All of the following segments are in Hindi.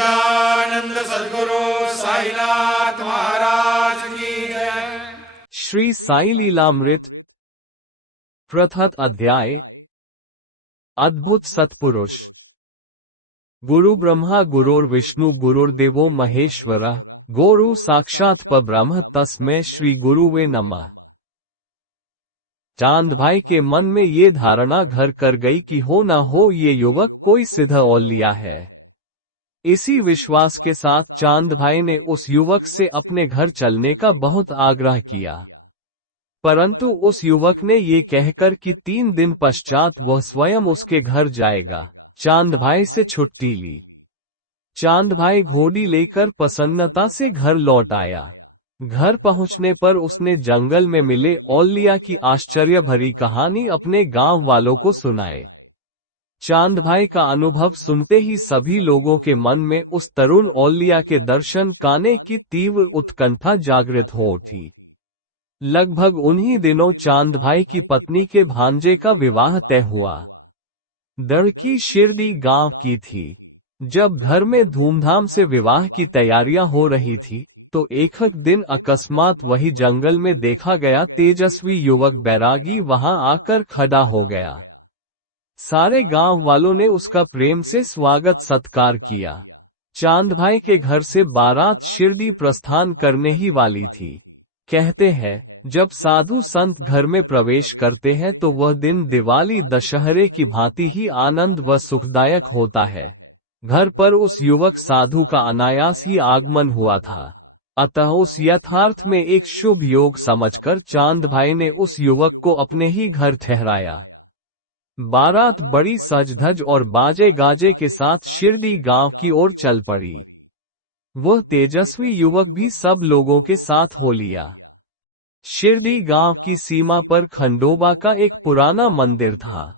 सच्चिदानंद सद्गुरु साईनाथ महाराज की जय। श्री साई लीलामृत प्रथम अध्याय। अद्भुत सत्पुरुष। गुरु ब्रह्मा गुरुर्विष्णु गुरुर्देवो महेश्वरः गुरु साक्षात परब्रह्म तस्मै श्री गुरुवे नमः। चांद भाई के मन में ये धारणा घर कर गई कि हो ना हो ये युवक कोई सिद्ध औलिया है। इसी विश्वास के साथ चांद भाई ने उस युवक से अपने घर चलने का बहुत आग्रह किया, परंतु उस युवक ने ये कहकर कि 3 दिन पश्चात वह स्वयं उसके घर जाएगा, चांद भाई से छुट्टी ली। चांद भाई घोड़ी लेकर प्रसन्नता से घर लौट आया। घर पहुंचने पर उसने जंगल में मिले औलिया की आश्चर्य भरी कहानी अपने गांव वालों को सुनाए। चांद भाई का अनुभव सुनते ही सभी लोगों के मन में उस तरुण औलिया के दर्शन पाने की तीव्र उत्कंठा जागृत हो उठी। लगभग उन्हीं दिनों चांद भाई की पत्नी के भांजे का विवाह तय हुआ। दड़की शिरडी गांव की थी। जब घर में धूमधाम से विवाह की तैयारियां हो रही थी तो एक दिन अकस्मात वही जंगल में देखा गया तेजस्वी युवक बैरागी वहां आकर खड़ा हो गया। सारे गांव वालों ने उसका प्रेम से स्वागत सत्कार किया। चांद भाई के घर से बारात शिरडी प्रस्थान करने ही वाली थी। कहते हैं जब साधु संत घर में प्रवेश करते हैं तो वह दिन दिवाली दशहरे की भांति ही आनंद व सुखदायक होता है। घर पर उस युवक साधु का अनायास ही आगमन हुआ था, अतः उस यथार्थ में एक शुभ योग समझकर चांद भाई ने उस युवक को अपने ही घर ठहराया। बारात बड़ी सज-धज और बाजे गाजे के साथ शिरडी गांव की ओर चल पड़ी। वह तेजस्वी युवक भी सब लोगों के साथ हो लिया। शिरडी गांव की सीमा पर खंडोबा का एक पुराना मंदिर था।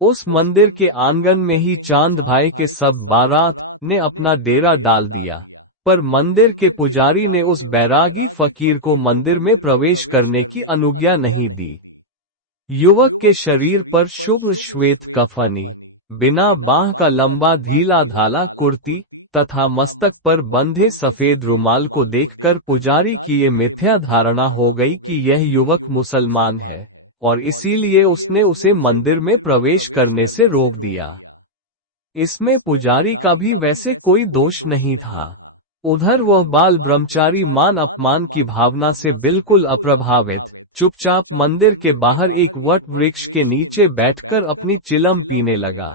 उस मंदिर के आंगन में ही चांद भाई के सब बारात ने अपना डेरा डाल दिया, पर मंदिर के पुजारी ने उस बैरागी फकीर को मंदिर में प्रवेश करने की अनुज्ञा नहीं दी। युवक के शरीर पर शुभ्र श्वेत कफनी, बिना बाह का लंबा ढीला ढाला कुर्ती तथा मस्तक पर बंधे सफेद रुमाल को देखकर पुजारी की ये मिथ्या धारणा हो गई कि यह युवक मुसलमान है और इसीलिए उसने उसे मंदिर में प्रवेश करने से रोक दिया। इसमें पुजारी का भी वैसे कोई दोष नहीं था। उधर वह बाल ब्रह्मचारी मान अपमान की भावना से बिल्कुल अप्रभावित चुपचाप मंदिर के बाहर एक वट वृक्ष के नीचे बैठकर अपनी चिलम पीने लगा।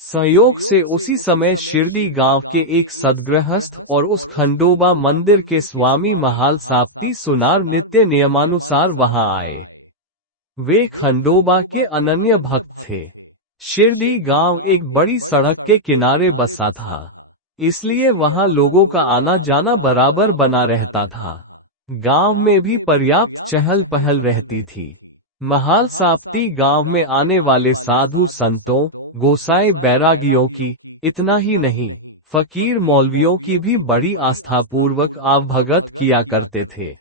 संयोग से उसी समय शिरडी गांव के एक सद्गृहस्थ और उस खंडोबा मंदिर के स्वामी महाल साप्ती सुनार नित्य नियमानुसार वहां आए। वे खंडोबा के अनन्य भक्त थे। शिरडी गांव एक बड़ी सड़क के किनारे बसा था, इसलिए वहां लोगों का आना जाना बराबर बना रहता था। गांव में भी पर्याप्त चहल पहल रहती थी। महाल साप्ती गांव में आने वाले साधु संतों, गोसाई बैरागियों की, इतना ही नहीं फकीर मौलवियों की भी बड़ी आस्थापूर्वक आवभगत किया करते थे,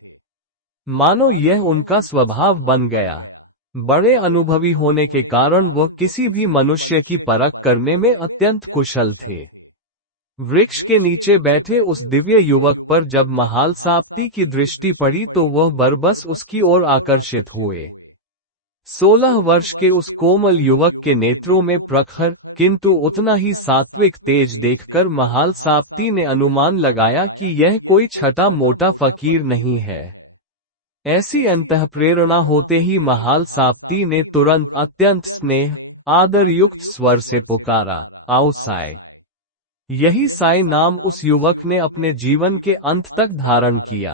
मानो यह उनका स्वभाव बन गया। बड़े अनुभवी होने के कारण वह किसी भी मनुष्य की परख करने में अत्यंत कुशल थे। वृक्ष के नीचे बैठे उस दिव्य युवक पर जब महाल साप्ती की दृष्टि पड़ी तो वह बरबस उसकी ओर आकर्षित हुए। 16 वर्ष के उस कोमल युवक के नेत्रों में प्रखर किंतु उतना ही सात्विक तेज देखकर महाल साप्ती ने अनुमान लगाया कि यह कोई छटा मोटा फकीर नहीं है। ऐसी अंतःप्रेरणा होते ही महाल साप्ती ने तुरंत अत्यंत स्नेह आदर युक्त स्वर से पुकारा, आओ साई। यही साई नाम उस युवक ने अपने जीवन के अंत तक धारण किया।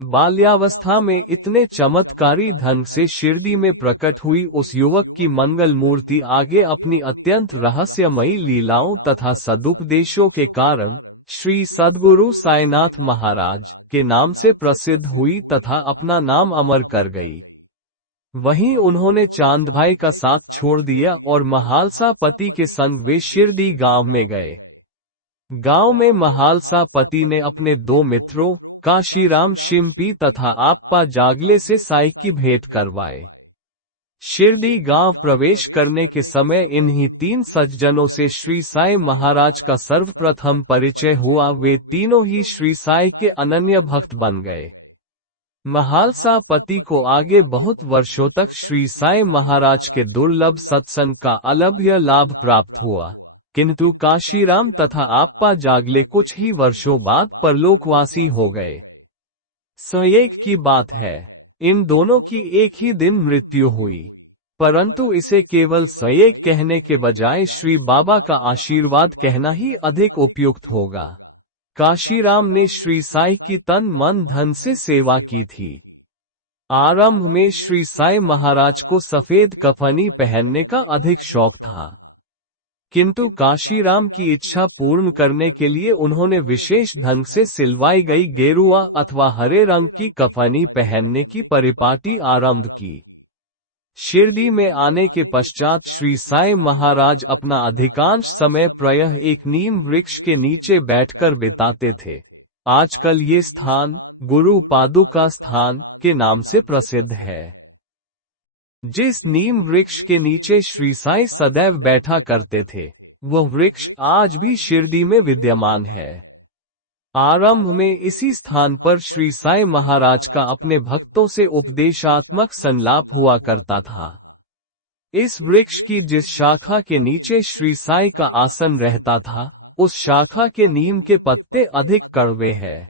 बाल्यावस्था में इतने चमत्कारी ढंग से शिरडी में प्रकट हुई उस युवक की मंगल मूर्ति आगे अपनी अत्यंत रहस्यमयी लीलाओं तथा सदुपदेशों के कारण श्री सद्गुरु साईनाथ महाराज के नाम से प्रसिद्ध हुई तथा अपना नाम अमर कर गई। वहीं उन्होंने चांद भाई का साथ छोड़ दिया और महालसा पति के संग वे शिरडी गांव में गए। गांव में महालसा पति ने अपने 2 मित्रों काशीराम शिम्पी तथा आप्पा जागले से साई की भेंट करवाए। शिरडी गांव प्रवेश करने के समय इन्हीं 3 सज्जनों से श्री साई महाराज का सर्वप्रथम परिचय हुआ। वे तीनों ही श्री साई के अनन्य भक्त बन गए। महालसा पति को आगे बहुत वर्षों तक श्री साई महाराज के दुर्लभ सत्संग का अलभ्य लाभ प्राप्त हुआ, किंतु काशीराम तथा आप्पा जागले कुछ ही वर्षों बाद परलोकवासी हो गए। संयोग की बात है, इन दोनों की एक ही दिन मृत्यु हुई, परंतु इसे केवल संयोग कहने के बजाय श्री बाबा का आशीर्वाद कहना ही अधिक उपयुक्त होगा। काशीराम ने श्री साई की तन मन धन से सेवा की थी। आरंभ में श्री साई महाराज को सफेद कफनी पहनने का अधिक शौक था, किंतु काशीराम की इच्छा पूर्ण करने के लिए उन्होंने विशेष ढंग से सिलवाई गई गेरुआ अथवा हरे रंग की कफनी पहनने की परिपाटी आरंभ की। शिरडी में आने के पश्चात श्री साई महाराज अपना अधिकांश समय प्रायः एक नीम वृक्ष के नीचे बैठकर बिताते थे। आजकल ये स्थान गुरु पादुका स्थान के नाम से प्रसिद्ध है। जिस नीम वृक्ष के नीचे श्री साई सदैव बैठा करते थे, वह वृक्ष आज भी शिरडी में विद्यमान है। आरंभ में इसी स्थान पर श्री साई महाराज का अपने भक्तों से उपदेशात्मक संलाप हुआ करता था। इस वृक्ष की जिस शाखा के नीचे श्री साई का आसन रहता था, उस शाखा के नीम के पत्ते अधिक कड़वे हैं।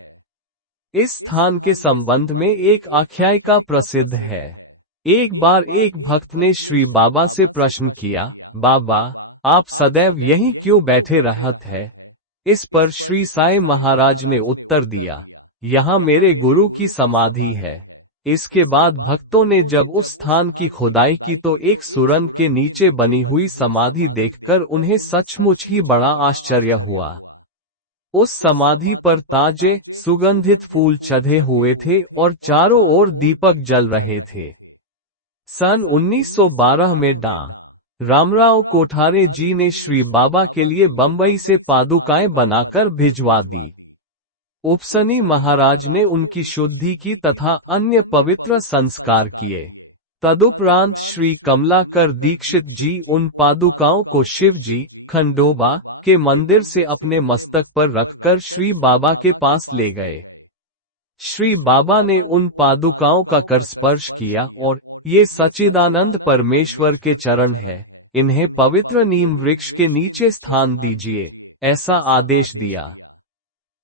इस स्थान के संबंध में एक आख्यायिका प्रसिद्ध है। एक बार एक भक्त ने श्री बाबा से प्रश्न किया, बाबा, आप सदैव यहीं क्यों बैठे रहते हैं? इस पर श्री साई महाराज ने उत्तर दिया, यहाँ मेरे गुरु की समाधि है। इसके बाद भक्तों ने जब उस स्थान की खुदाई की तो एक सुरंग के नीचे बनी हुई समाधि देखकर उन्हें सचमुच ही बड़ा आश्चर्य हुआ। उस समाधि पर ताजे सुगंधित फूल चढ़े हुए थे और चारों ओर दीपक जल रहे थे। सन 1912 में डॉ. रामराव कोठारे जी ने श्री बाबा के लिए बंबई से पादुकाएं बनाकर भिजवा दी। उपसनी महाराज ने उनकी शुद्धि की तथा अन्य पवित्र संस्कार किए। तदुपरांत श्री कमलाकर दीक्षित जी उन पादुकाओं को शिव जी खंडोबा के मंदिर से अपने मस्तक पर रखकर श्री बाबा के पास ले गए। श्री बाबा ने उन पादुकाओं का कर स्पर्श किया और ये सच्चिदानंद परमेश्वर के चरण है, इन्हें पवित्र नीम वृक्ष के नीचे स्थान दीजिए, ऐसा आदेश दिया।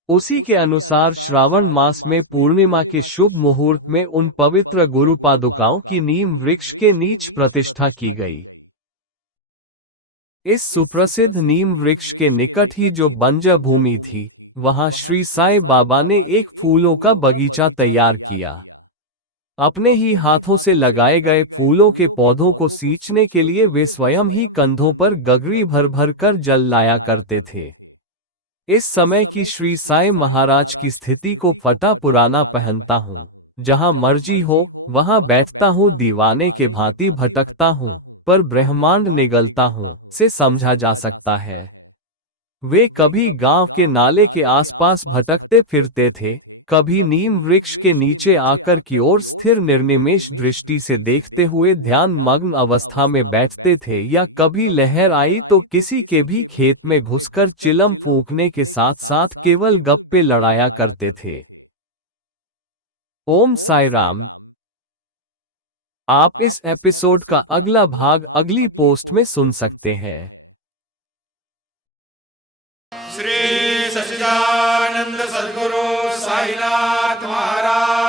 उसी के अनुसार श्रावण मास में पूर्णिमा के शुभ मुहूर्त में उन पवित्र गुरु पादुकाओं की नीम वृक्ष के नीच प्रतिष्ठा की गई। इस सुप्रसिद्ध नीम वृक्ष के निकट ही जो बंजर भूमि थी, वहां श्री साई बाबा ने एक फूलों का बगीचा तैयार किया। अपने ही हाथों से लगाए गए फूलों के पौधों को सींचने के लिए वे स्वयं ही कंधों पर गगरी भर भर कर जल लाया करते थे। इस समय की श्री साई महाराज की स्थिति को फटा पुराना पहनता हूँ, जहाँ मर्जी हो वहाँ बैठता हूँ, दीवाने के भांति भटकता हूँ, पर ब्रह्मांड निगलता हूँ से समझा जा सकता है। वे कभी गांव के नाले के आसपास भटकते फिरते थे, कभी नीम वृक्ष के नीचे आकर की ओर स्थिर निर्निमेष दृष्टि से देखते हुए ध्यान मग्न अवस्था में बैठते थे, या कभी लहर आई तो किसी के भी खेत में घुसकर चिलम फूंकने के साथ साथ केवल गप्पे लड़ाया करते थे। ओम साई राम। आप इस एपिसोड का अगला भाग अगली पोस्ट में सुन सकते हैं। श्री सच्चिदानंद सद्गुरु साईनाथ महाराज